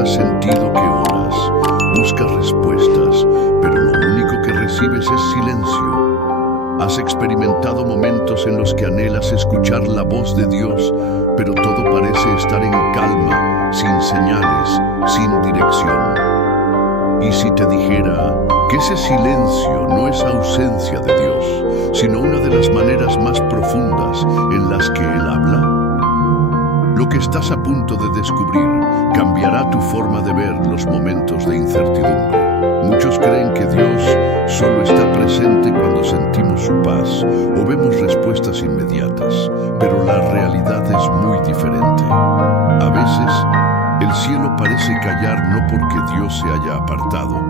has sentido que oras, buscas respuestas, pero lo único que recibes es silencio? ¿Has experimentado momentos en los que anhelas escuchar la voz de Dios, pero todo parece estar en calma, sin señales, sin dirección? ¿Y si te dijera que ese silencio no es ausencia de Dios, sino una de las maneras más profundas en las que Él habla? Lo que estás a punto de descubrir cambiará tu forma de ver los momentos de incertidumbre. Muchos creen que Dios solo está presente cuando sentimos su paz o vemos respuestas inmediatas, pero la realidad es muy diferente. A veces, el cielo parece callar no porque Dios se haya apartado,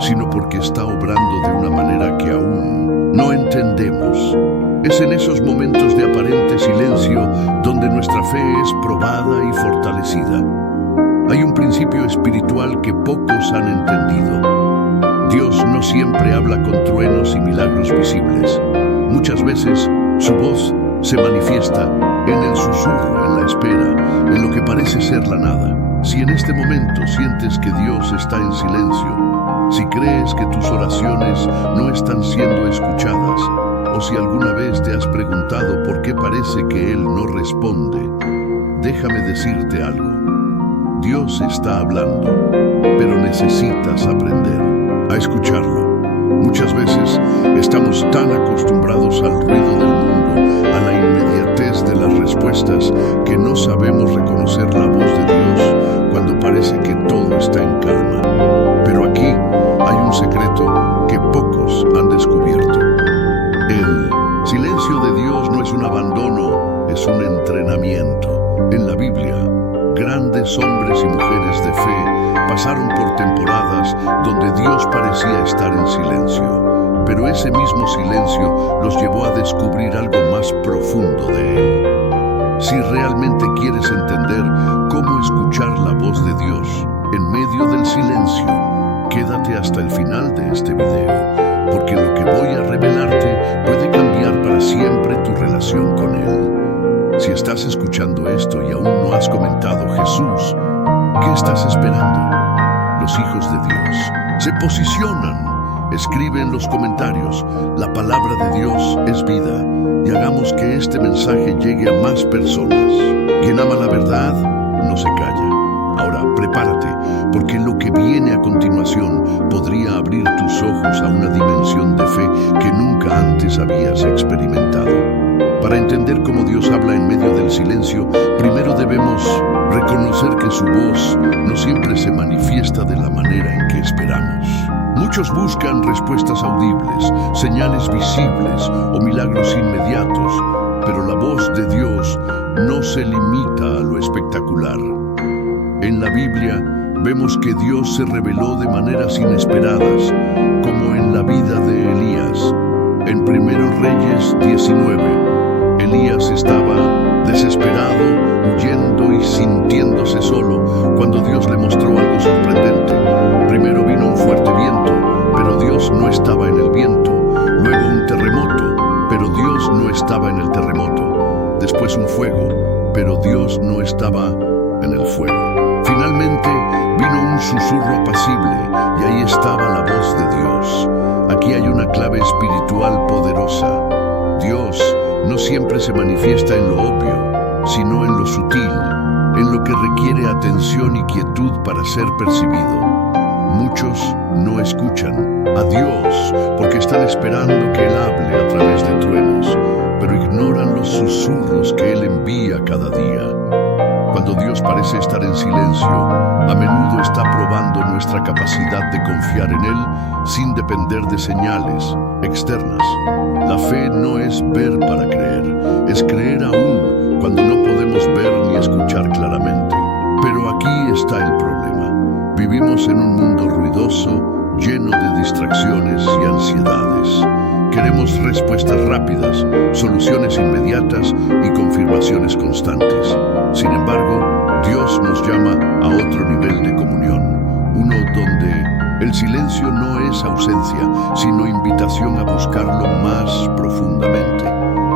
sino porque está obrando de una manera que aún no entendemos. Es en esos momentos de aparente silencio donde nuestra fe es probada y fortalecida. Hay un principio espiritual que pocos han entendido. Dios no siempre habla con truenos y milagros visibles. Muchas veces su voz se manifiesta en el susurro, en la espera, en lo que parece ser la nada. Si en este momento sientes que Dios está en silencio, si crees que tus oraciones no están siendo escuchadas, o si alguna vez te has preguntado por qué parece que Él no responde, déjame decirte algo. Dios está hablando, pero necesitas aprender a escucharlo. Muchas veces estamos tan acostumbrados al ruido del mundo, a la inmediatez de las respuestas, que no sabemos reconocer la voz de Dios cuando parece que todo está en calma. Pero aquí hay un secreto que pocos han descubierto. El silencio de Dios no es un abandono, es un entrenamiento. En la Biblia, grandes hombres y mujeres de fe pasaron por temporadas donde Dios parecía estar en silencio, pero ese mismo silencio los llevó a descubrir algo más profundo de Él. Si realmente quieres entender cómo escuchar la voz de Dios en medio del silencio, quédate hasta el final de este video, porque lo que voy a revelarte puede cambiar para siempre tu relación con Él. Si estás escuchando esto y aún no has comentado Jesús, ¿qué estás esperando? Los hijos de Dios se posicionan. Escribe en los comentarios: la palabra de Dios es vida, y hagamos que este mensaje llegue a más personas. Quien ama la verdad no se calla. Ahora, prepárate, porque lo que viene a continuación podría abrir tus ojos a una dimensión de fe que nunca antes habías experimentado. Para entender cómo Dios habla en medio del silencio, primero debemos reconocer que su voz no siempre se manifiesta de la manera en que esperamos. Muchos buscan respuestas audibles, señales visibles o milagros inmediatos, pero la voz de Dios no se limita a lo espectacular. En la Biblia vemos que Dios se reveló de maneras inesperadas, como en la vida de Elías. En 1 Reyes 19, Elías estaba desesperado, huyendo y sintiéndose solo, cuando Dios le mostró algo sorprendente. Primero vino un fuerte viento, pero Dios no estaba en el viento. Luego un terremoto, pero Dios no estaba en el terremoto. Después un fuego, pero Dios no estaba en el fuego. Finalmente vino un susurro apacible, y ahí estaba la voz de Dios. Aquí hay una clave espiritual poderosa. Dios no siempre se manifiesta en lo obvio, sino en lo sutil, en lo que requiere atención y quietud para ser percibido. Muchos no escuchan a Dios porque están esperando que Él hable a través de truenos, pero ignoran los susurros que Él envía cada día. Cuando Dios parece estar en silencio, a menudo está probando nuestra capacidad de confiar en Él sin depender de señales externas. La fe no es ver para creer, es creer aún cuando no podemos ver ni escuchar claramente. Pero aquí está el problema. Vivimos en un mundo ruidoso, lleno de distracciones y ansiedades. Queremos respuestas rápidas, soluciones inmediatas y confirmaciones constantes. Sin embargo, Dios nos llama a otro nivel de comunión, uno donde el silencio no es ausencia, sino invitación a buscarlo más profundamente.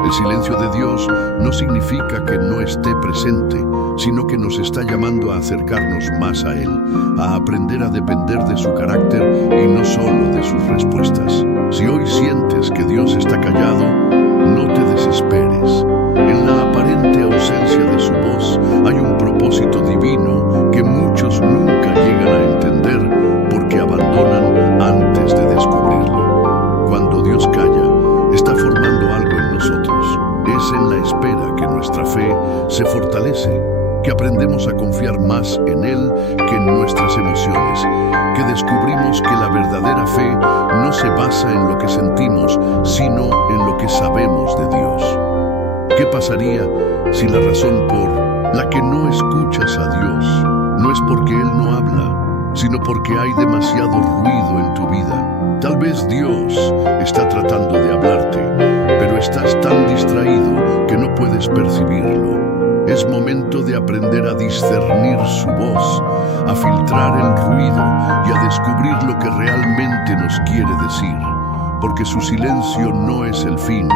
El silencio de Dios no significa que no esté presente, sino que nos está llamando a acercarnos más a Él, a aprender a depender de su carácter y no solo de sus respuestas. Si hoy sientes que Dios está callado, no te desesperes. En la aparente ausencia de su voz hay un propósito divino que muchos nunca llegan a entender porque abandonan antes de descubrirlo. Cuando Dios calla, está formando algo en nosotros. Es en la espera que nuestra fe se fortalece, que aprendemos a confiar más en Él que en nuestras emociones, que descubrimos que la verdadera fe no se basa en lo que sentimos, sino en lo que sabemos de Dios. ¿Qué pasaría si la razón por la que no escuchas a Dios no es porque Él no habla, sino porque hay demasiado ruido en tu vida? Tal vez Dios está tratando de hablarte, pero estás tan distraído que no puedes percibirlo. Es momento de aprender a discernir su voz, a filtrar el ruido y a descubrir lo que realmente nos quiere decir, porque su silencio no es el fin,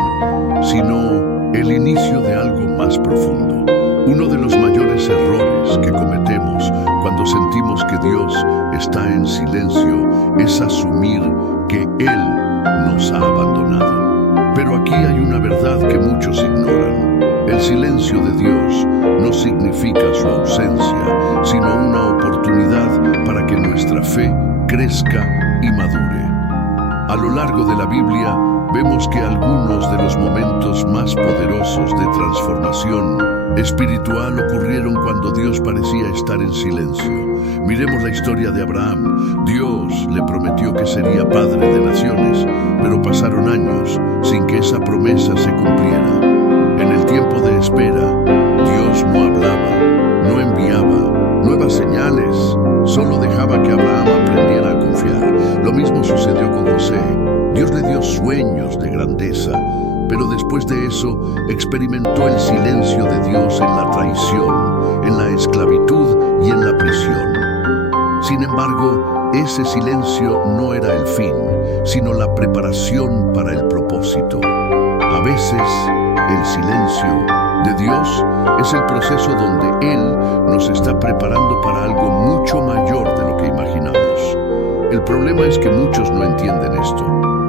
sino el inicio de algo más profundo. Uno de los mayores errores que cometemos cuando sentimos que Dios está en silencio es asumir que Él nos ha abandonado. Pero aquí hay una verdad que muchos ignoran. El silencio de Dios no significa su ausencia, sino una oportunidad para que nuestra fe crezca y madure. A lo largo de la Biblia vemos que algunos de los momentos más poderosos de transformación espiritual ocurrieron cuando Dios parecía estar en silencio. Miremos la historia de Abraham. Dios le prometió que sería padre de naciones, pero pasaron años sin que esa promesa se cumpliera. En el tiempo de espera, Dios no hablaba, no enviaba nuevas señales, solo dejaba que Abraham aprendiera a confiar. Lo mismo sucedió con José. Dios le dio sueños de grandeza, pero después de eso experimentó el silencio de Dios en la traición, en la esclavitud y en la prisión. Sin embargo, ese silencio no era el fin, sino la preparación para el propósito. A veces, el silencio de Dios es el proceso donde Él nos está preparando para algo mucho mayor de lo que imaginamos. El problema es que muchos no entienden esto.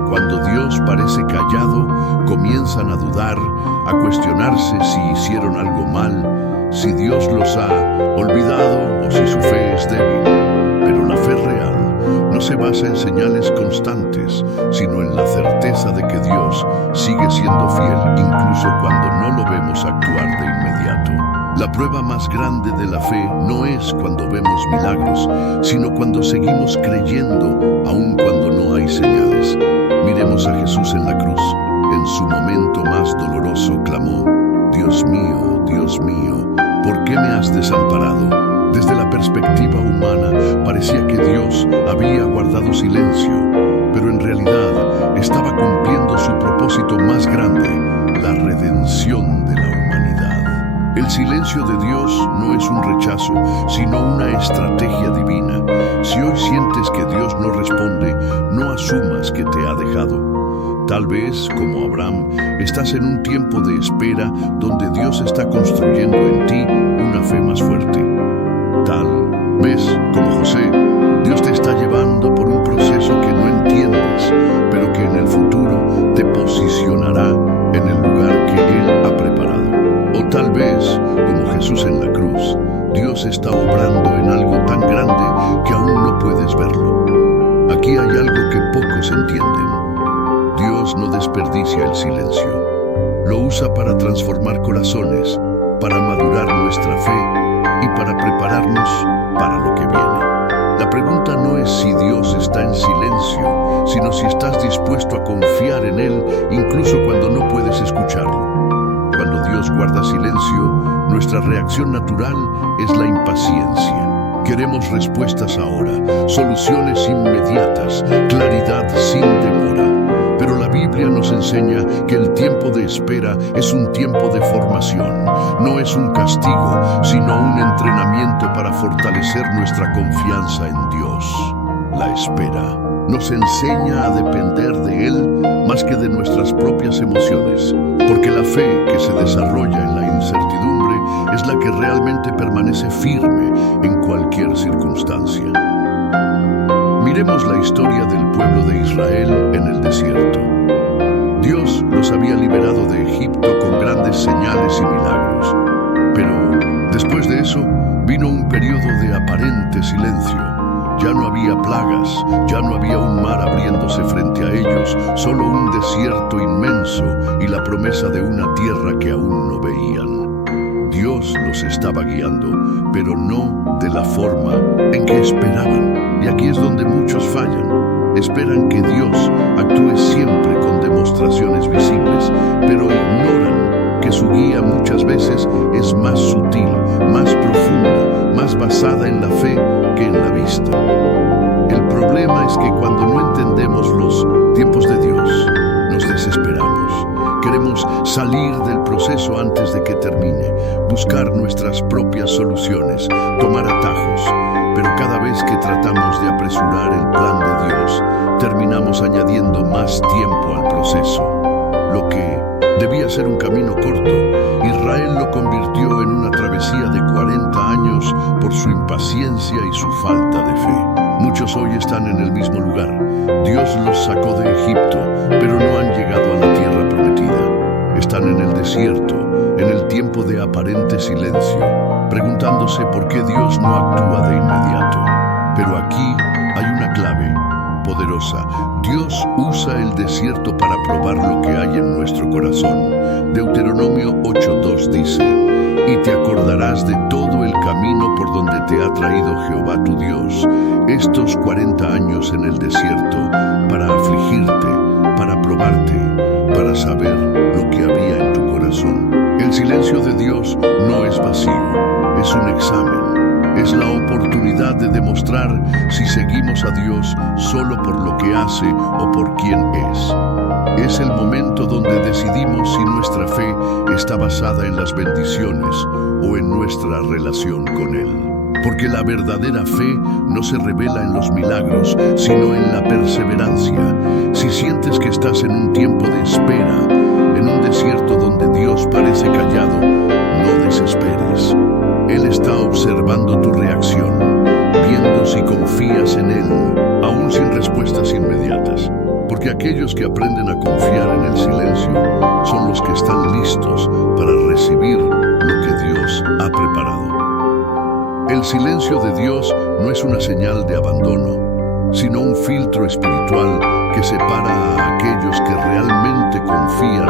Cuando Dios parece callado, comienzan a dudar, a cuestionarse si hicieron algo mal, si Dios los ha olvidado o si su fe es débil. Pero la fe real no se basa en señales constantes, sino en la certeza de que Dios sigue siendo fiel incluso cuando no lo vemos actuar de inmediato. La prueba más grande de la fe no es cuando vemos milagros, sino cuando seguimos creyendo aun cuando no hay señales. Miremos a Jesús en la cruz. En su momento más doloroso clamó: Dios mío, ¿por qué me has desamparado? Desde la perspectiva humana, parecía que Dios había guardado silencio, pero en realidad estaba cumpliendo su propósito más grande, la redención de la humanidad. El silencio de Dios no es un rechazo, sino una estrategia divina. Si hoy sientes que Dios no responde, no asumas que te ha dejado. Tal vez, como Abraham, estás en un tiempo de espera donde Dios está construyendo en ti una fe más fuerte. Tal vez, como José, Dios te está llevando por un proceso que no entiendes, pero que en el futuro te posicionará en el lugar que Él ha preparado. O tal vez, como Jesús en la cruz, Dios está obrando en algo tan grande que aún no puedes verlo. Aquí hay algo que pocos entienden. Dios no desperdicia el silencio. Lo usa para transformar corazones, para madurar nuestra fe y para prepararnos para lo que viene. La pregunta no es si Dios está en silencio, sino si estás dispuesto a confiar en Él incluso cuando no puedes escucharlo. Cuando Dios guarda silencio, nuestra reacción natural es la impaciencia. Queremos respuestas ahora, soluciones inmediatas, claridad sin demora. Pero la Biblia nos enseña que el tiempo de espera es un tiempo de formación. No es un castigo, sino un entrenamiento para fortalecer nuestra confianza en Dios. La espera nos enseña a depender de Él más que de nuestras propias emociones, porque la fe que se desarrolla en la incertidumbre es la que realmente permanece firme en cualquier circunstancia. Miremos la historia del pueblo de Israel en el desierto. Dios los había liberado de Egipto con grandes señales y milagros, pero después de eso vino un periodo de aparente silencio. Ya no había plagas, ya no había un mar abriéndose frente a ellos, solo un desierto inmenso y la promesa de una tierra que aún no veían. Dios los estaba guiando, pero no de la forma en que esperaban. Y aquí es donde muchos fallan. Esperan que Dios actúe siempre con demostraciones visibles, pero ignoran que su guía muchas veces es más sutil, más profunda, más basada en la fe que en la vista. El problema es que cuando no entendemos los tiempos de Dios, nos desesperamos. Queremos salir del proceso antes de que termine, buscar nuestras propias soluciones, tomar atajos. Pero cada vez que tratamos de apresurar el plan de Dios, terminamos añadiendo más tiempo al proceso. Lo que debía ser un camino corto, Israel lo convirtió en una travesía de 40 años por su impaciencia y su falta de fe. Muchos hoy están en el mismo lugar. Dios los sacó de Egipto, pero no han llegado a la tierra prometida. Están en el desierto, en el tiempo de aparente silencio, preguntándose por qué Dios no actúa de inmediato. Pero aquí hay una clave poderosa. Dios usa el desierto para probar lo que hay en nuestro corazón. Deuteronomio 8:2 dice: y te acordarás de todo el camino por donde te ha traído Jehová tu Dios, estos 40 años en el desierto, para afligirte, para probarte, para saber lo que había en tu corazón. El silencio de Dios no es vacío, es un examen. Es la oportunidad de demostrar si seguimos a Dios solo por lo que hace o por quién es. Es el momento donde decidimos si nuestra fe está basada en las bendiciones o en nuestra relación con Él. Porque la verdadera fe no se revela en los milagros, sino en la perseverancia. Si sientes que estás en un tiempo de espera, en un desierto donde Dios parece callado, no desesperes. Él está observando tu reacción, viendo si confías en Él, aún sin respuestas inmediatas. Porque aquellos que aprenden a confiar en el silencio son los que están listos para recibir lo que Dios ha preparado. El silencio de Dios no es una señal de abandono, sino un filtro espiritual que separa a aquellos que realmente confían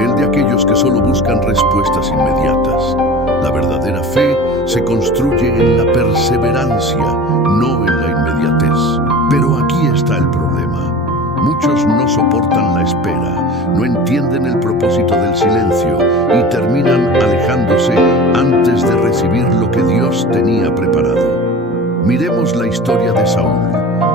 en Él de aquellos que solo buscan respuestas inmediatas. La verdadera fe se construye en la perseverancia, no en la inmediatez. Pero aquí está el problema. Muchos no soportan la espera, no entienden el propósito del silencio y terminan alejándose antes de recibir lo que Dios tenía preparado. Miremos la historia de Saúl.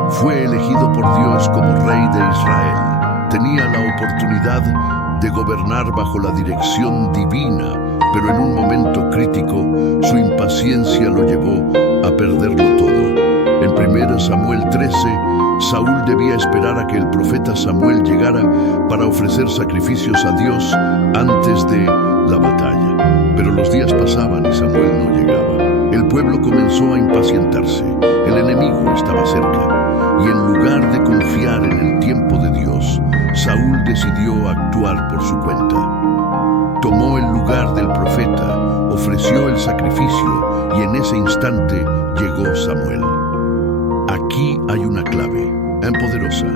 Fue elegido por Dios como rey de Israel. Tenía la oportunidad de gobernar bajo la dirección divina, pero en un momento crítico, su impaciencia lo llevó a perderlo todo. En 1 Samuel 13, Saúl debía esperar a que el profeta Samuel llegara para ofrecer sacrificios a Dios antes de la batalla. Pero los días pasaban y Samuel no llegaba. El pueblo comenzó a impacientarse. El enemigo estaba cerca. Y en lugar de confiar en el tiempo de Dios, Saúl decidió actuar por su cuenta. Tomó el lugar del profeta, ofreció el sacrificio y en ese instante llegó Samuel. Aquí hay una clave poderosa.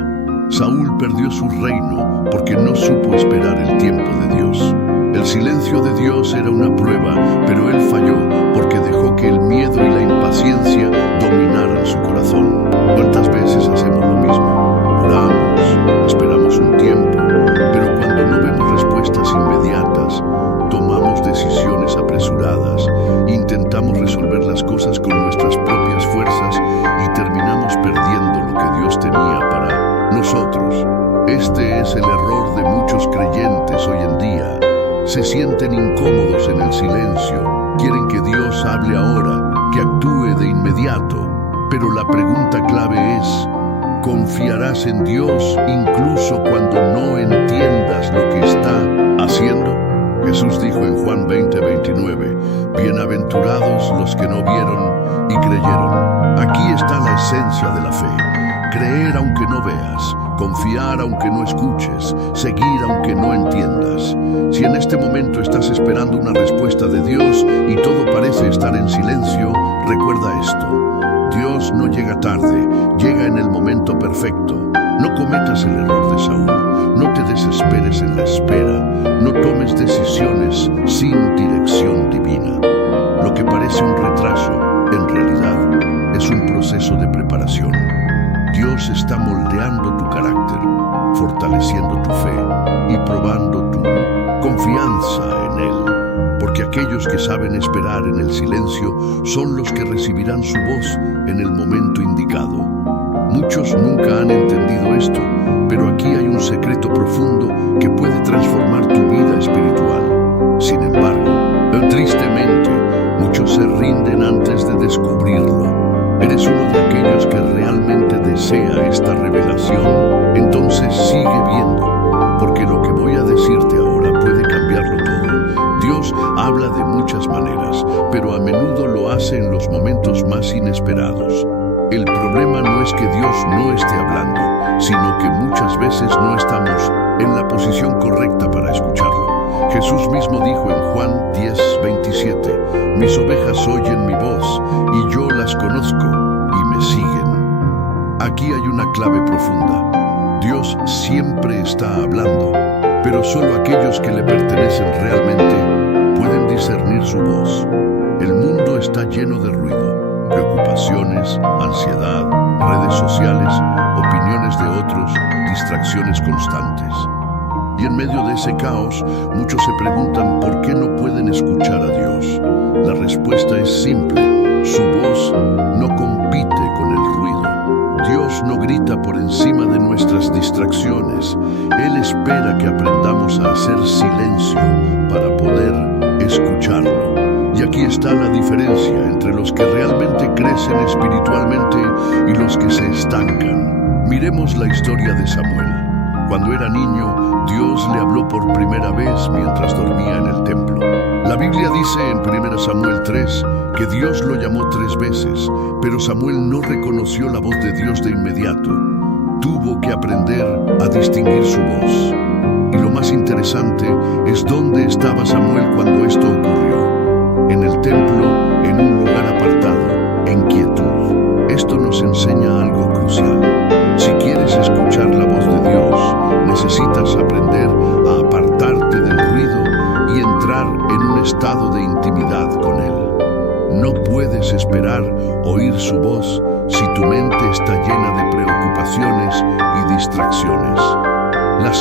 Saúl perdió su reino porque no supo esperar el tiempo de Dios. El silencio de Dios era una prueba, pero él falló porque dejó que el miedo y la impaciencia dominaran su corazón. ¿Cuántas veces hacemos lo mismo? Oramos, esperamos un tiempo, pero cuando no vemos respuestas inmediatas, tomamos decisiones apresuradas, intentamos resolver las cosas con nuestras propias fuerzas y terminamos perdiendo lo que Dios tenía para nosotros. Este es el error de muchos creyentes hoy en día. Se sienten incómodos en el silencio, quieren que Dios hable ahora, que actúe de inmediato. Pero la pregunta clave es, Confiarás en Dios incluso cuando no entiendas lo que está haciendo. Jesús dijo en Juan 20:29, bienaventurados los que no vieron y creyeron. Aquí está la esencia de la fe. Creer aunque no veas, confiar aunque no escuches, seguir aunque no entiendas. Si en este momento estás esperando una respuesta de Dios y todo parece estar en silencio, recuerda esto. Dios no llega tarde, llega en el momento perfecto. No cometas el error de Saúl, no te desesperes en la espera, no tomes decisiones sin dirección divina. Lo que parece un retraso, en realidad, es un proceso de preparación. Dios está moldeando tu carácter, fortaleciendo tu fe y probando tu confianza en Él. Porque aquellos que saben esperar en el silencio son los que recibirán su voz en el momento indicado. Muchos nunca han entendido esto, pero aquí hay un secreto profundo que puede transformar tu vida espiritual. Sin embargo, tristemente, muchos se rinden antes de descubrirlo. ¿Eres uno de aquellos que realmente desea esta revelación? Entonces sigue viendo, porque lo que voy a decirte ahora puede cambiarlo todo. Dios habla de muchas maneras, pero a menudo lo hace en los momentos más inesperados. El problema no es que Dios no esté hablando, sino que muchas veces no estamos en la posición correcta para escucharlo. Jesús mismo dijo en Juan 10:27, mis ovejas oyen mi voz y yo las conozco y me siguen. Aquí hay una clave profunda. Dios siempre está hablando, pero solo aquellos que le pertenecen realmente pueden discernir su voz. El mundo está lleno de ruido, preocupaciones, ansiedad, redes sociales, opiniones de otros, distracciones constantes. Y en medio de ese caos, muchos se preguntan por qué no pueden escuchar a Dios. La respuesta es simple: su voz no compite con el ruido. Dios no grita por encima de nuestras distracciones. Él espera que aprendamos a hacer silencio para poder escucharlo. Y aquí está la diferencia entre los que realmente crecen espiritualmente y los que se estancan. Miremos la historia de Samuel. Cuando era niño, Dios le habló por primera vez mientras dormía en el templo. La Biblia dice en 1 Samuel 3 que Dios lo llamó 3 veces, pero Samuel no reconoció la voz de Dios de inmediato. Tuvo que aprender a distinguir su voz. Y lo más interesante es dónde estaba Samuel cuando esto ocurrió. En el templo, en un lugar apartado, en quietud. Esto nos enseña algo crucial. Si quieres escuchar la voz de Dios, necesitas aprender a apartarte del ruido y entrar en un estado de intimidad con Él. No puedes esperar oír su voz si tu mente está llena de preocupaciones y distracciones. La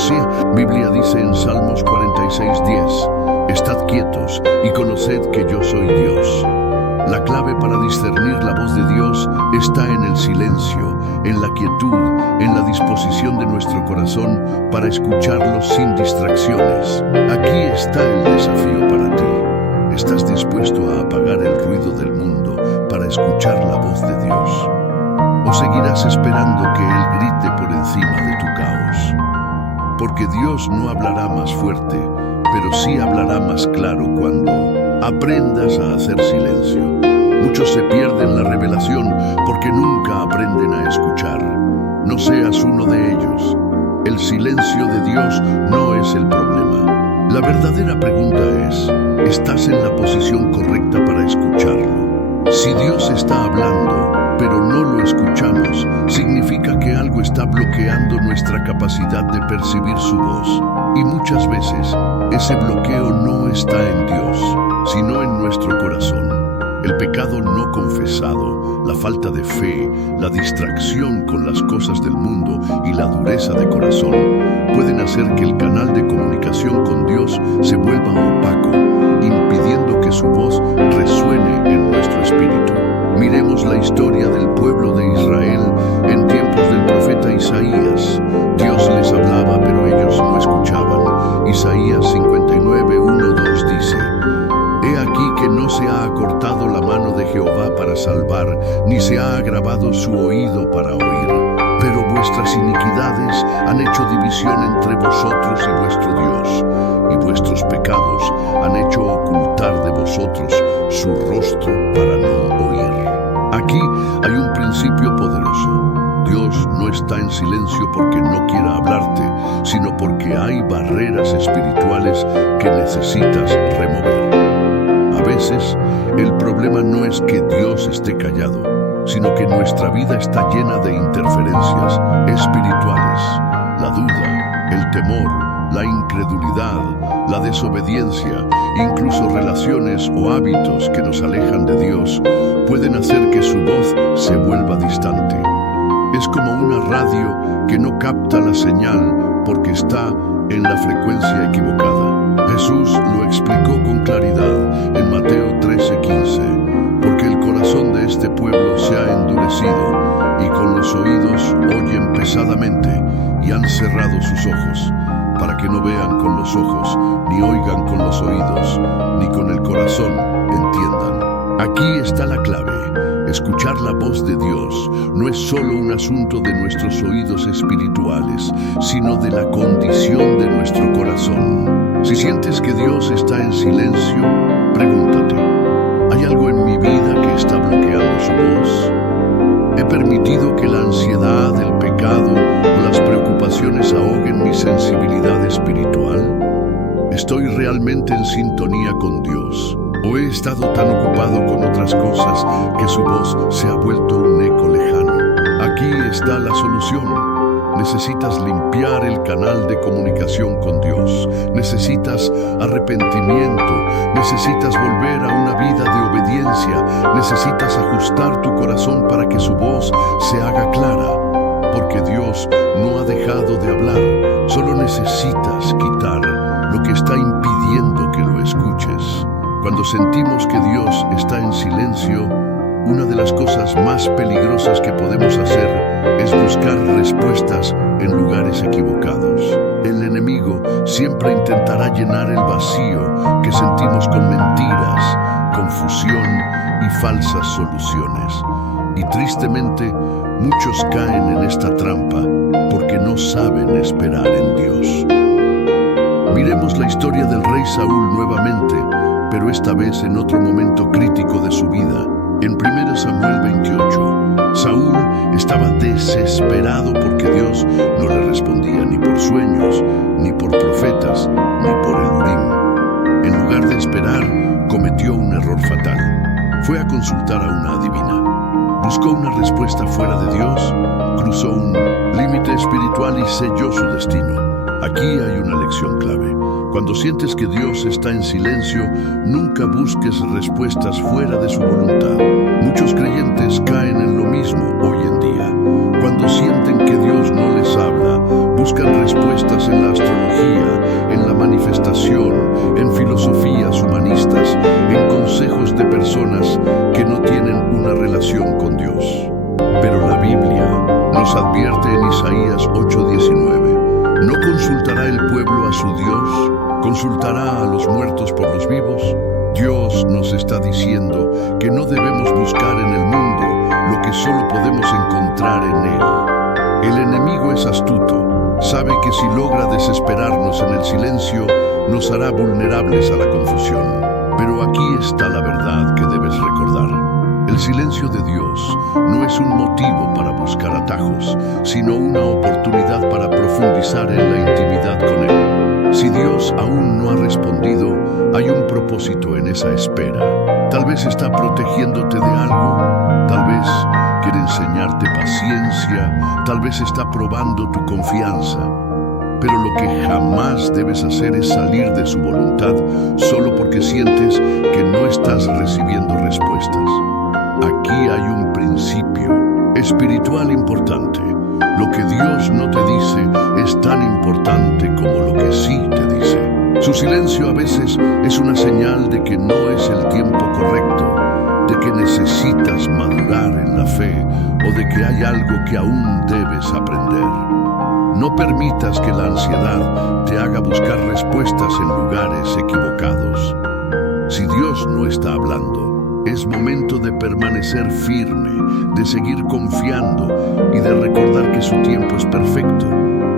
Biblia dice en Salmos 46:10, estad quietos y conoced que yo soy Dios. La clave para discernir la voz de Dios está en el silencio, en la quietud, en la disposición de nuestro corazón para escucharlo sin distracciones. Aquí está el desafío para ti. ¿Estás dispuesto a apagar el ruido del mundo para escuchar la voz de Dios? ¿O seguirás esperando que Él grite por encima de tu caos? Porque Dios no hablará más fuerte, pero sí hablará más claro cuando aprendas a hacer silencio. Muchos se pierden la revelación porque nunca aprenden a escuchar. No seas uno de ellos. El silencio de Dios no es el problema. La verdadera pregunta es, ¿estás en la posición correcta para escucharlo? Si Dios está hablando, pero no lo escuchamos, significa que algo está bloqueando nuestra capacidad de percibir su voz. Y muchas veces, ese bloqueo no está en Dios, sino en nuestro corazón. El pecado no confesado, la falta de fe, la distracción con las cosas del mundo y la dureza de corazón pueden hacer que el canal de comunicación con Dios se vuelva opaco, impidiendo que su voz resuene en nuestro espíritu. Miremos la historia del pueblo de Israel en tiempos del profeta Isaías. Dios les hablaba, pero ellos no escuchaban. Isaías 59:1-2 dice: He aquí que no se ha acortado la mano de Jehová para salvar, ni se ha agravado su oído para oír. Pero vuestras iniquidades han hecho división entre vosotros y vuestro Dios, y vuestros pecados han hecho ocultar de vosotros su rostro para no oír. Aquí hay un principio poderoso. Dios no está en silencio porque no quiera hablarte, sino porque hay barreras espirituales que necesitas remover. A veces, el problema no es que Dios esté callado, sino que nuestra vida está llena de interferencias espirituales. La duda, el temor, la incredulidad, la desobediencia, incluso relaciones o hábitos que nos alejan de Dios, pueden hacer que su voz se vuelva distante. Es como una radio que no capta la señal porque está en la frecuencia equivocada. Jesús lo explicó con claridad en Mateo 13:15, porque el corazón de este pueblo se ha endurecido y con los oídos oyen pesadamente y han cerrado sus ojos, para que no vean con los ojos, ni oigan con los oídos, ni con el corazón entiendan. Aquí está la clave. Escuchar la voz de Dios no es solo un asunto de nuestros oídos espirituales, sino de la condición de nuestro corazón. Si sientes que Dios está en silencio, pregúntate, ¿hay algo en mi vida que está bloqueando su voz? ¿He permitido que la ansiedad, el pecado o las preocupaciones ahoguen mi sensibilidad espiritual? ¿Estoy realmente en sintonía con Dios? ¿O he estado tan ocupado con otras cosas que su voz se ha vuelto un eco lejano? Aquí está la solución. Necesitas limpiar el canal de comunicación con Dios. Necesitas arrepentimiento. Necesitas volver a una vida de obediencia. Necesitas ajustar tu corazón para que su voz se haga clara. Porque Dios no ha dejado de hablar. Solo necesitas quitar lo que está impidiendo que lo escuches. Cuando sentimos que Dios está en silencio, una de las cosas más peligrosas que podemos hacer es buscar respuestas en lugares equivocados. El enemigo siempre intentará llenar el vacío que sentimos con mentiras, confusión y falsas soluciones. Y tristemente, muchos caen en esta trampa porque no saben esperar en Dios. Miremos la historia del rey Saúl nuevamente, pero esta vez en otro momento crítico de su vida. En 1 Samuel 28, Saúl estaba desesperado porque Dios no le respondía ni por sueños, ni por profetas, ni por el Urim. En lugar de esperar, cometió un error fatal. Fue a consultar a una adivina. Buscó una respuesta fuera de Dios, cruzó un límite espiritual y selló su destino. Aquí hay una lección clave. Cuando sientes que Dios está en silencio, nunca busques respuestas fuera de su voluntad. Muchos creyentes caen en lo mismo hoy en día. Cuando sienten que Dios no les habla, buscan respuestas en la astrología, en la manifestación, en filosofías humanistas, en consejos de personas que no tienen una relación con Dios. Pero la Biblia nos advierte en Isaías 8:19. ¿No consultará el pueblo a su Dios? ¿Consultará a los muertos por los vivos? Dios nos está diciendo que no debemos buscar en el mundo lo que solo podemos encontrar en Él. El enemigo es astuto. Sabe que si logra desesperarnos en el silencio, nos hará vulnerables a la confusión. Pero aquí está la verdad que debes recordar. El silencio de Dios no es un motivo para buscar atajos, sino una oportunidad para profundizar en la intimidad con Él. Si Dios aún no ha respondido, hay un propósito en esa espera. Tal vez está protegiéndote de algo, tal vez quiere enseñarte paciencia, tal vez está probando tu confianza. Pero lo que jamás debes hacer es salir de su voluntad solo porque sientes que no estás recibiendo respuestas. Aquí hay un principio espiritual importante. Lo que Dios no te dice es tan importante como lo que sí te dice. Su silencio a veces es una señal de que no es el tiempo correcto, de que necesitas madurar en la fe o de que hay algo que aún debes aprender. No permitas que la ansiedad te haga buscar respuestas en lugares equivocados. Si Dios no está hablando, es momento de permanecer firme, de seguir confiando y de recordar que su tiempo es perfecto,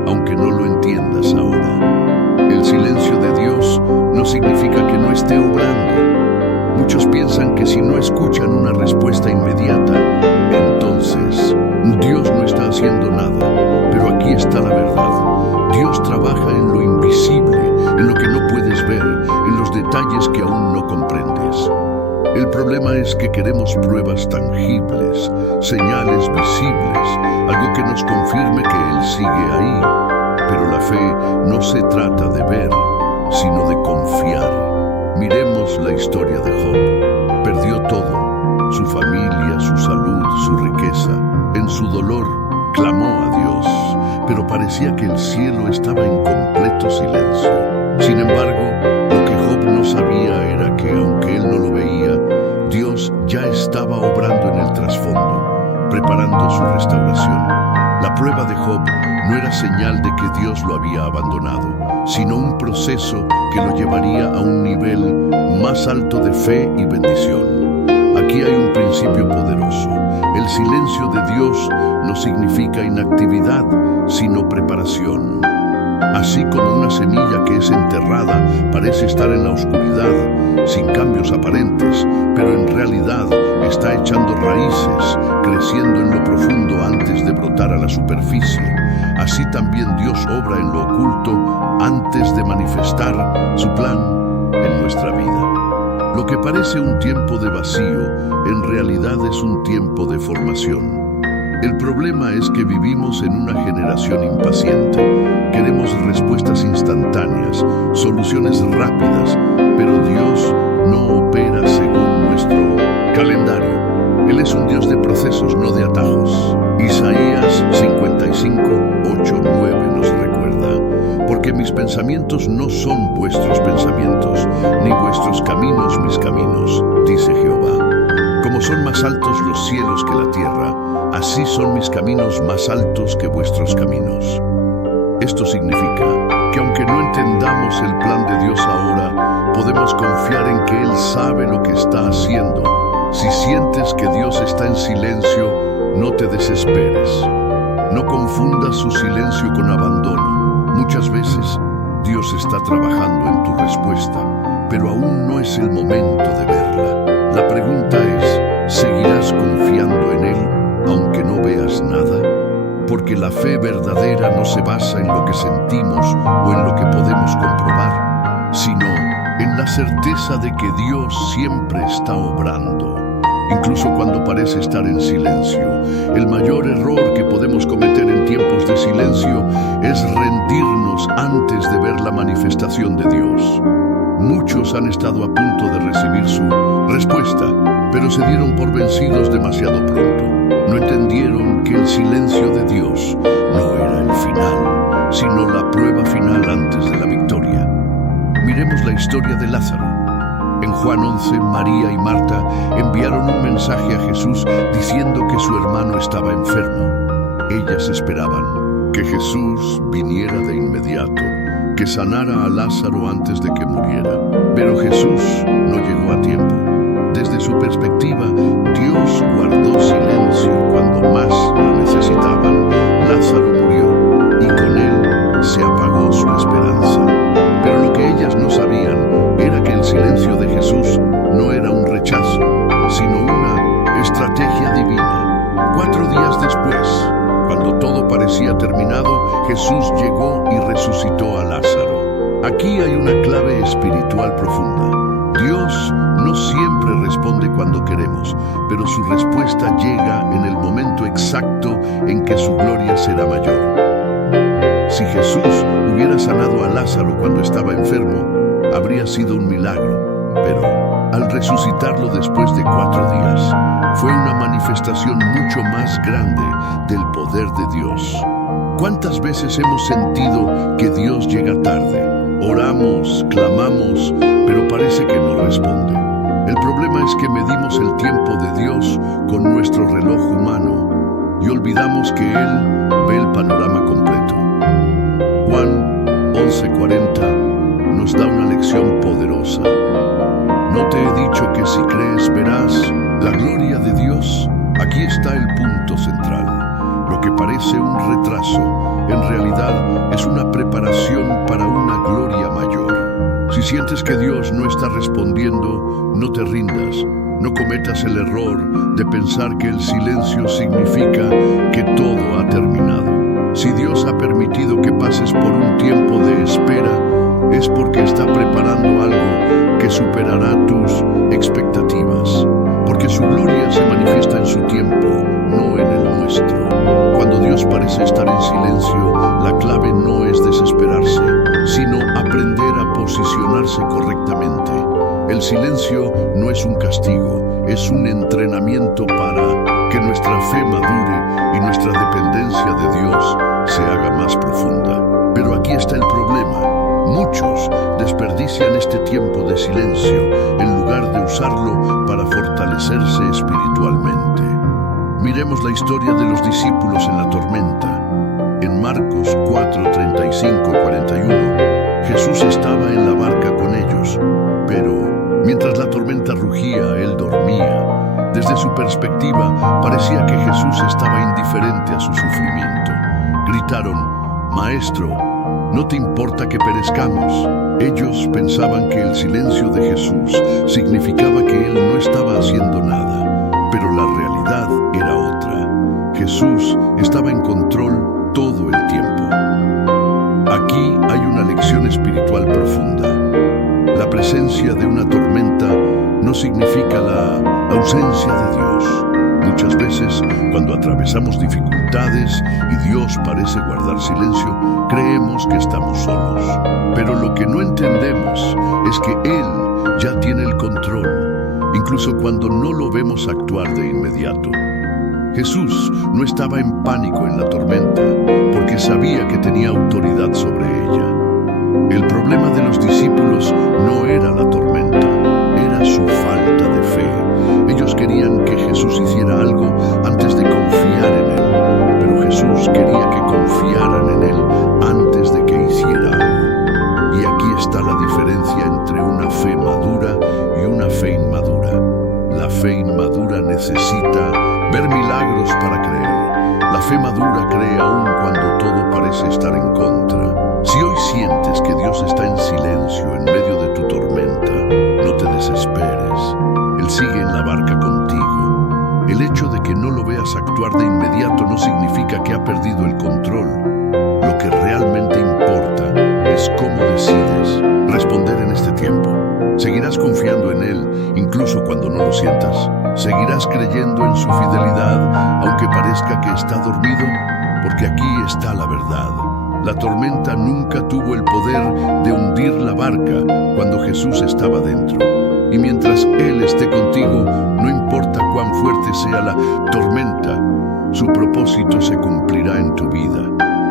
aunque no lo entiendas ahora. El silencio de Dios no significa que no esté obrando. Muchos piensan que si no escuchan una respuesta inmediata, entonces Dios no está haciendo nada. Pero aquí está la verdad. Dios trabaja en lo invisible, en lo que no puedes ver, en los detalles que aún no comprendes. El problema es que queremos pruebas tangibles, señales visibles, algo que nos confirme que Él sigue ahí. Pero la fe no se trata de ver, sino de confiar. Miremos la historia de Job. Perdió todo, su familia, su salud, su riqueza. En su dolor clamó a Dios, pero parecía que el cielo estaba en completo silencio. Sin embargo, lo que Job no sabía era que, aunque él no lo veía, Dios ya estaba obrando en el trasfondo, preparando su restauración. La prueba de Job no era señal de que Dios lo había abandonado, sino un proceso que lo llevaría a un nivel más alto de fe y bendición. Aquí hay un principio poderoso. El silencio de Dios no significa inactividad, sino preparación. Así como una semilla que es enterrada parece estar en la oscuridad, sin cambios aparentes, pero en realidad está echando raíces, creciendo en lo profundo antes de brotar a la superficie. Así también Dios obra en lo oculto antes de manifestar su plan en nuestra vida. Lo que parece un tiempo de vacío, en realidad es un tiempo de formación. El problema es que vivimos en una generación impaciente. Queremos respuestas instantáneas, soluciones rápidas, pero Dios no opera según nuestro calendario. Él es un Dios de procesos, no de atajos. Isaías 55, 8, 9 nos recuerda: porque mis pensamientos no son vuestros pensamientos, ni vuestros caminos mis caminos, dice Jehová. Como son más altos los cielos que la tierra, así son mis caminos más altos que vuestros caminos. Esto significa que aunque no entendamos el plan de Dios ahora, podemos confiar en que Él sabe lo que está haciendo. Si sientes que Dios está en silencio, no te desesperes. No confundas su silencio con abandono. Muchas veces Dios está trabajando en tu respuesta, pero aún no es el momento de verla. La pregunta es, ¿seguirás confiando en Él aunque no veas nada? Porque la fe verdadera no se basa en lo que sentimos o en lo que podemos comprobar, sino en la certeza de que Dios siempre está obrando, incluso cuando parece estar en silencio. El mayor error que podemos cometer en tiempos de silencio es rendirnos antes de ver la manifestación de Dios. Muchos han estado a punto de recibir su respuesta, pero se dieron por vencidos demasiado pronto. No entendieron que el silencio de Dios no era el final, sino la prueba final antes de la victoria. Miremos la historia de Lázaro. En Juan 11, María y Marta enviaron un mensaje a Jesús diciendo que su hermano estaba enfermo. Ellas esperaban que Jesús viniera de inmediato, que sanara a Lázaro antes de que muriera. Pero Jesús no llegó a tiempo. Desde su perspectiva, Dios guardó silencio cuando más lo necesitaban. Lázaro murió y con él se apagó su esperanza. Pero lo que ellas no sabían era que el silencio de Jesús no era un rechazo, sino una estrategia divina. 4 días después, cuando todo parecía terminado, Jesús llegó y resucitó a Lázaro. Aquí hay una clave espiritual profunda. Dios no siempre responde cuando queremos, pero su respuesta llega en el momento exacto en que su gloria será mayor. Si Jesús hubiera sanado a Lázaro cuando estaba enfermo, habría sido un milagro, pero al resucitarlo después de 4 días, fue una manifestación mucho más grande del poder de Dios. ¿Cuántas veces hemos sentido que Dios llega tarde? Oramos, clamamos, pero parece que no responde. El problema es que medimos el tiempo de Dios con nuestro reloj humano y olvidamos que Él ve el panorama completo. Juan 11:40 nos da una lección poderosa. ¿No te he dicho que si crees verás la gloria de Dios? Aquí está el punto central. Lo que parece un retraso, en realidad es una preparación para una gloria mayor. Si sientes que Dios no está respondiendo, no te rindas. No cometas el error de pensar que el silencio significa que todo ha terminado. Si Dios ha permitido que pases por un tiempo de espera, es porque está preparando algo que superará tus expectativas. Porque su gloria se manifiesta en su tiempo, no en el nuestro. Cuando Dios parece estar en silencio, la clave no es desesperarse, sino aprender a posicionarse correctamente. El silencio no es un castigo, es un entrenamiento para que nuestra fe madure y nuestra dependencia de Dios se haga más profunda. Pero aquí está el problema. Muchos desperdician este tiempo de silencio en lugar de usarlo para fortalecerse espiritualmente. Miremos la historia de los discípulos en la tormenta. En Marcos 4, 35 y 41, Jesús estaba en la barca con ellos, pero mientras la tormenta rugía, él dormía. Desde su perspectiva, parecía que Jesús estaba indiferente a su sufrimiento. Gritaron: «Maestro, ¿no te importa que perezcamos?». Ellos pensaban que el silencio de Jesús significaba que Él no estaba haciendo nada, pero la realidad era otra. Jesús estaba en control todo el tiempo. Aquí hay una lección espiritual profunda. La presencia de una tormenta no significa la ausencia de Dios. Muchas veces, cuando atravesamos dificultades y Dios parece guardar silencio, creemos que estamos solos. Pero lo que no entendemos es que Él ya tiene el control, incluso cuando no lo vemos actuar de inmediato. Jesús no estaba en pánico en la tormenta, porque sabía que tenía autoridad sobre ella. El problema de los discípulos no era la tormenta, era su falta de fe. Ellos querían que Jesús hiciera algo antes de confiar en Él, pero Jesús quería que confiaran en Él antes de que hiciera algo. Y aquí está la diferencia entre una fe madura y una fe inmadura. La fe inmadura necesita ver milagros para creer. La fe madura cree aún cuando todo parece estar en contra. Si hoy sientes que Dios está en silencio en medio de tu tormenta, no te desesperes. Él sigue en la barca contigo. El hecho de que no lo veas actuar de inmediato no significa que ha perdido el control. Lo que realmente importa es cómo decides responder en este tiempo. ¿Seguirás confiando en Él incluso cuando no lo sientas? ¿Seguirás creyendo en su fidelidad aunque parezca que está dormido? Porque aquí está la verdad. La tormenta nunca tuvo el poder de hundir la barca cuando Jesús estaba dentro. Y mientras Él esté contigo, no importa cuán fuerte sea la tormenta, su propósito se cumplirá en tu vida.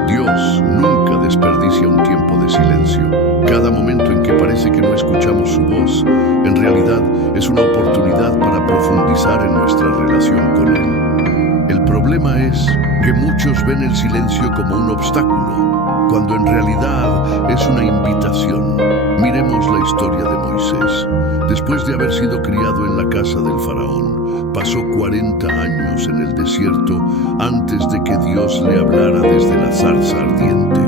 Dios nunca desperdicia un tiempo de silencio. Cada momento en que parece que no escuchamos su voz, en realidad es una oportunidad para profundizar en nuestra relación con Él. El problema es que muchos ven el silencio como un obstáculo, cuando en realidad es una invitación. Miremos la historia de Moisés. Después de haber sido criado en la casa del faraón, pasó 40 años en el desierto antes de que Dios le hablara desde la zarza ardiente.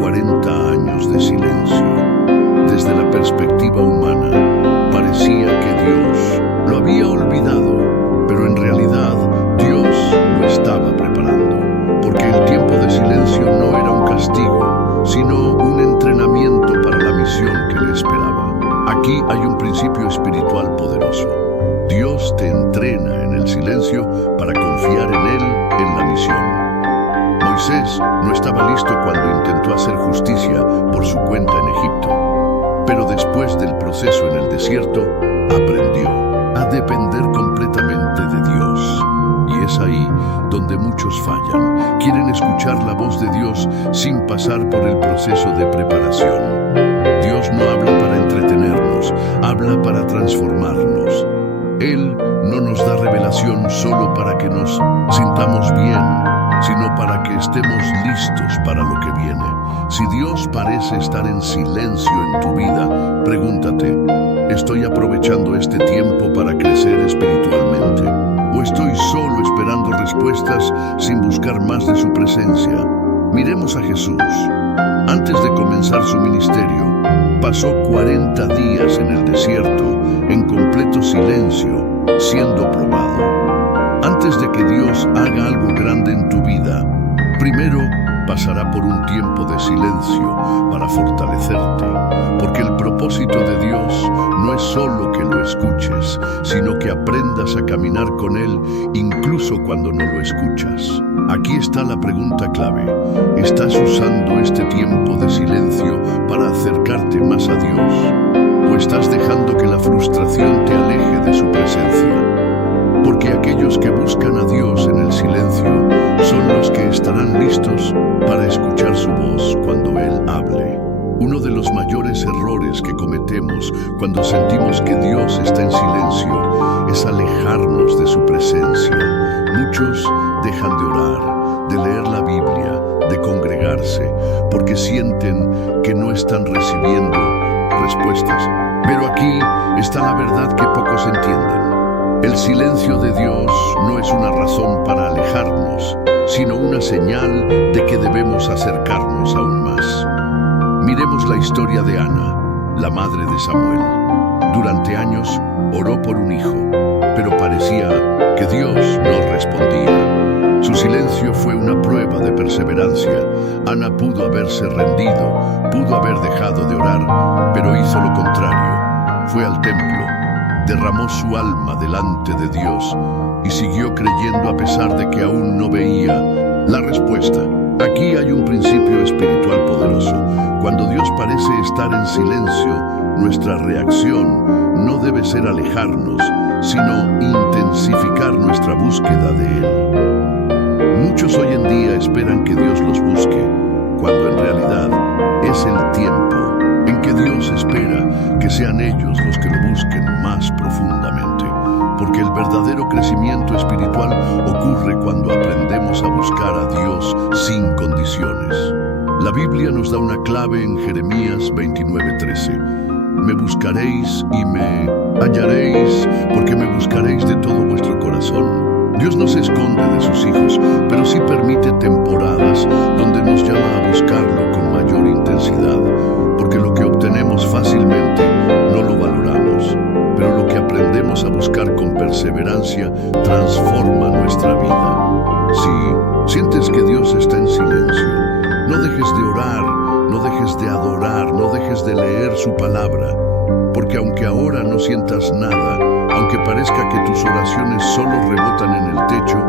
40 años de silencio. Desde la perspectiva humana, parecía que Dios lo había olvidado, pero en realidad Dios lo estaba preparando, porque el tiempo de silencio no era un castigo, sino un entrenamiento para la misión que le esperaba. Aquí hay un principio espiritual poderoso. Dios te entrena en el silencio para confiar en Él en la misión. Moisés no estaba listo cuando intentó hacer justicia por su cuenta en Egipto, pero después del proceso en el desierto, aprendió a depender completamente de Dios. Y es ahí donde muchos fallan. Quieren escuchar la voz de Dios sin pasar por el proceso de preparación. Dios no habla para entretenernos, habla para transformarnos. Él no nos da revelación solo para que nos sintamos bien, sino para que estemos listos para lo que viene. Si Dios parece estar en silencio en tu vida, pregúntate: ¿estoy aprovechando este tiempo para crecer espiritualmente? ¿O estoy solo esperando respuestas sin buscar más de su presencia? Miremos a Jesús. Antes de comenzar su ministerio, pasó 40 días en el desierto, en completo silencio, siendo probado. Antes de que Dios haga algo grande en tu vida, primero pasará por un tiempo de silencio para fortalecerte, porque el propósito de Dios no es solo que lo escuches, sino que aprendas a caminar con Él incluso cuando no lo escuchas. Aquí está la pregunta clave. ¿Estás usando este tiempo de silencio para acercarte más a Dios? ¿O estás dejando que la frustración te aleje de su presencia? Porque aquellos que buscan a Dios en el silencio son los que estarán listos para escuchar su voz cuando Él hable. Uno de los mayores errores que cometemos cuando sentimos que Dios está en silencio es alejarnos de su presencia. Muchos dejan de orar, de leer la Biblia, de congregarse, porque sienten que no están recibiendo respuestas. Pero aquí está la verdad que pocos entienden. El silencio de Dios no es una razón para alejarnos, sino una señal de que debemos acercarnos aún más. Miremos la historia de Ana, la madre de Samuel. Durante años oró por un hijo, pero parecía que Dios no respondía. Su silencio fue una prueba de perseverancia. Ana pudo haberse rendido, pudo haber dejado de orar, pero hizo lo contrario. Fue al templo, derramó su alma delante de Dios y siguió creyendo a pesar de que aún no veía la respuesta. Aquí hay un principio espiritual poderoso. Cuando Dios parece estar en silencio, nuestra reacción no debe ser alejarnos, sino intensificar nuestra búsqueda de Él. Muchos hoy en día esperan que Dios los busque, cuando en realidad es el tiempo en que Dios espera que sean ellos los que lo busquen más profundamente, porque el verdadero crecimiento espiritual ocurre cuando aprendemos a buscar a Dios sin condiciones. La Biblia nos da una clave en Jeremías 29:13. Me buscaréis y me hallaréis, porque me buscaréis de todo vuestro corazón. Dios no se esconde de sus hijos, pero sí permite temporadas donde nos llama a buscarlo con mayor intensidad, porque lo que obtenemos fácilmente no lo valoramos, pero lo que aprendemos a buscar con perseverancia transforma nuestra vida. Si sientes que Dios está en silencio, no dejes de orar, no dejes de adorar, no dejes de leer su palabra, porque aunque ahora no sientas nada, aunque parezca que tus oraciones solo rebotan en el techo,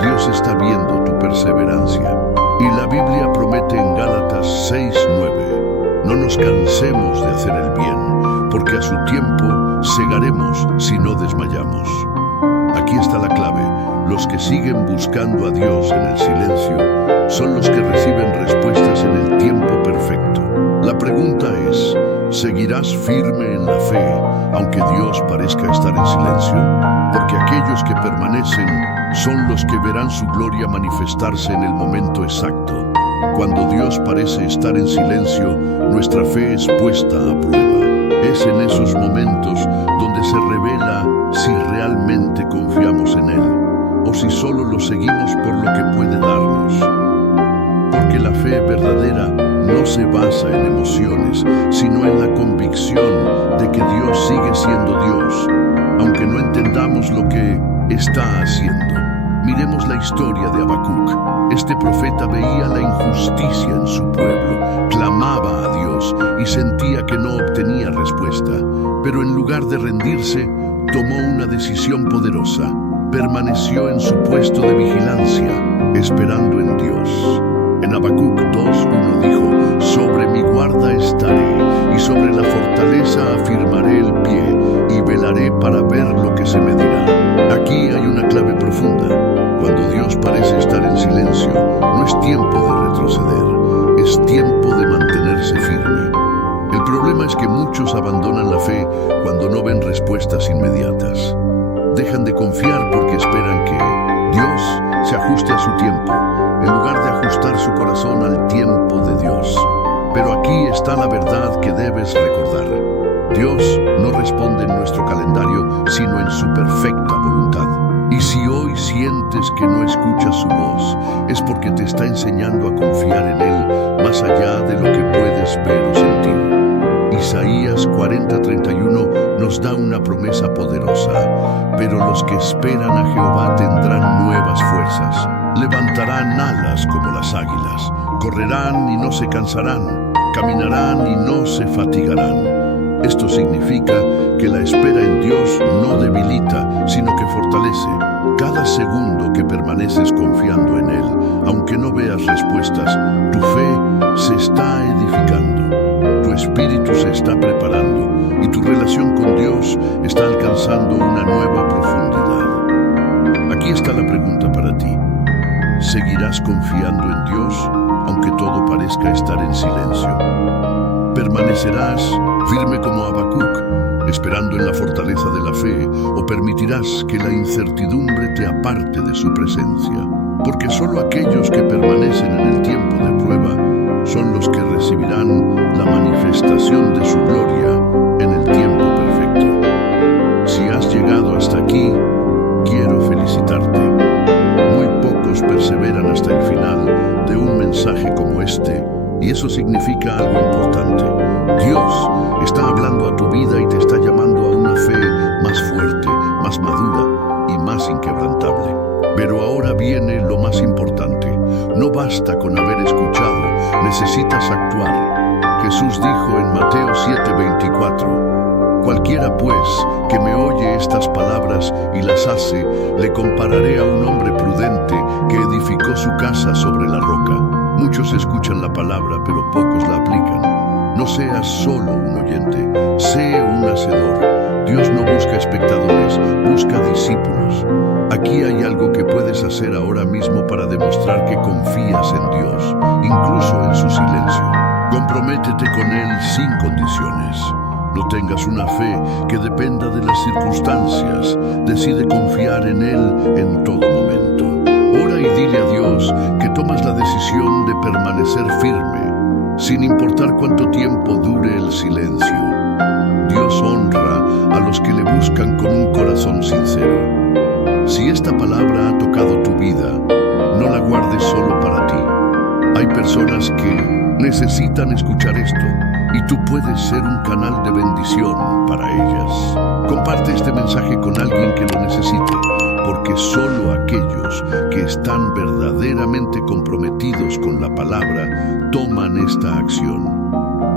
Dios está viendo tu perseverancia. Y la Biblia promete en Gálatas 6:9, no nos cansemos de hacer el bien, porque a su tiempo segaremos si no desmayamos. Aquí está la clave. Los que siguen buscando a Dios en el silencio son los que reciben respuestas en el tiempo perfecto. La pregunta es, ¿seguirás firme en la fe, aunque Dios parezca estar en silencio? Porque aquellos que permanecen son los que verán su gloria manifestarse en el momento exacto. Cuando Dios parece estar en silencio, nuestra fe es puesta a prueba. Es en esos momentos donde se revela si realmente confiamos en Él, o si solo lo seguimos por lo que puede darnos. Porque la fe verdadera no se basa en emociones, sino en la convicción de que Dios sigue siendo Dios, aunque no entendamos lo que está haciendo. Miremos la historia de Habacuc. Este profeta veía la injusticia en su pueblo, clamaba a Dios y sentía que no obtenía respuesta, pero en lugar de rendirse, tomó una decisión poderosa. Permaneció en su puesto de vigilancia, esperando en Dios. En Habacuc 2:1 dijo, sobre mi guarda estaré, y sobre la fortaleza afirmaré el pie, y velaré para ver lo que se me dirá. Aquí hay una clave profunda. Cuando Dios parece estar en silencio, no es tiempo de retroceder, es tiempo de mantenerse firme. El problema es que muchos abandonan la fe cuando no ven respuestas inmediatas. Dejan de confiar porque esperan que Dios se ajuste a su tiempo, en lugar de ajustar su corazón al tiempo de Dios. Pero aquí está la verdad que debes recordar. Dios no responde en nuestro calendario, sino en su perfecta voluntad. Y si hoy sientes que no escuchas su voz, es porque te está enseñando a confiar en Él más allá de lo que puedes ver o sentir. Isaías 40:31 nos da una promesa poderosa. Pero los que esperan a Jehová tendrán nuevas fuerzas. Levantarán alas como las águilas. Correrán y no se cansarán. Caminarán y no se fatigarán. Esto significa que la espera en Dios no debilita, sino que fortalece. Cada segundo que permaneces confiando en Él, aunque no veas respuestas, tu fe se está edificando. Tu espíritu se está preparando y tu relación con Dios está alcanzando una nueva profundidad. Aquí está la pregunta para ti. ¿Seguirás confiando en Dios, aunque todo parezca estar en silencio? ¿Permanecerás firme como Habacuc, esperando en la fortaleza de la fe, o permitirás que la incertidumbre te aparte de su presencia? Porque solo aquellos que permanecen en el tiempo de prueba son los que recibirán la manifestación de su gloria en el tiempo perfecto. Si has llegado hasta aquí, quiero felicitarte. Muy pocos perseveran hasta el final de un mensaje como este, y eso significa algo importante. Dios está hablando a tu vida y te está llamando a una fe más fuerte, más madura y más inquebrantable. Pero ahora viene lo más importante. No basta con haber escuchado, necesitas actuar. Jesús dijo en Mateo 7:24, cualquiera pues que me oye estas palabras y las hace, le compararé a un hombre prudente que edificó su casa sobre la roca. Muchos escuchan la palabra, pero pocos la aplican. No seas solo un oyente, sé un hacedor. Dios no busca espectadores, busca discípulos. Aquí hay algo que puedes hacer ahora mismo para demostrar que confías en Dios, incluso en su silencio. Comprométete con Él sin condiciones. No tengas una fe que dependa de las circunstancias. Decide confiar en Él en todo momento. Ora y dile a Dios que tomas la decisión de permanecer firme, sin importar cuánto tiempo dure el silencio. Dios honra a los que le buscan con un corazón sincero. Si esta palabra ha tocado tu vida, no la guardes solo para ti. Hay personas que necesitan escuchar esto y tú puedes ser un canal de bendición para ellas. Comparte este mensaje con alguien que lo necesite, porque solo aquellos que están verdaderamente comprometidos con la palabra toman esta acción.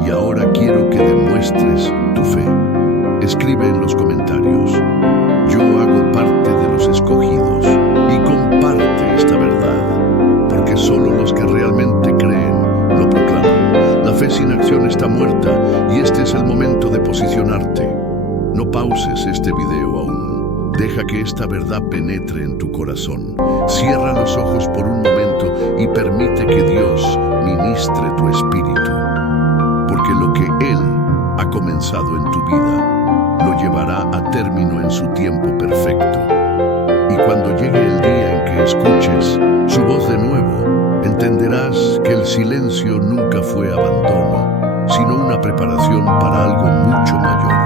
Y ahora quiero que demuestres tu fe. Escribe en los comentarios: yo hago parte de los escogidos, y comparte esta verdad, porque solo los que realmente creen lo proclaman. La fe sin acción está muerta, y este es el momento de posicionarte. No pauses este video aún. Deja que esta verdad penetre en tu corazón. Cierra los ojos por un momento y permite que Dios ministre tu espíritu. Porque lo que Él ha comenzado en tu vida, lo llevará a término en su tiempo perfecto. Y cuando llegue el día en que escuches su voz de nuevo, entenderás que el silencio nunca fue abandono, sino una preparación para algo mucho mayor.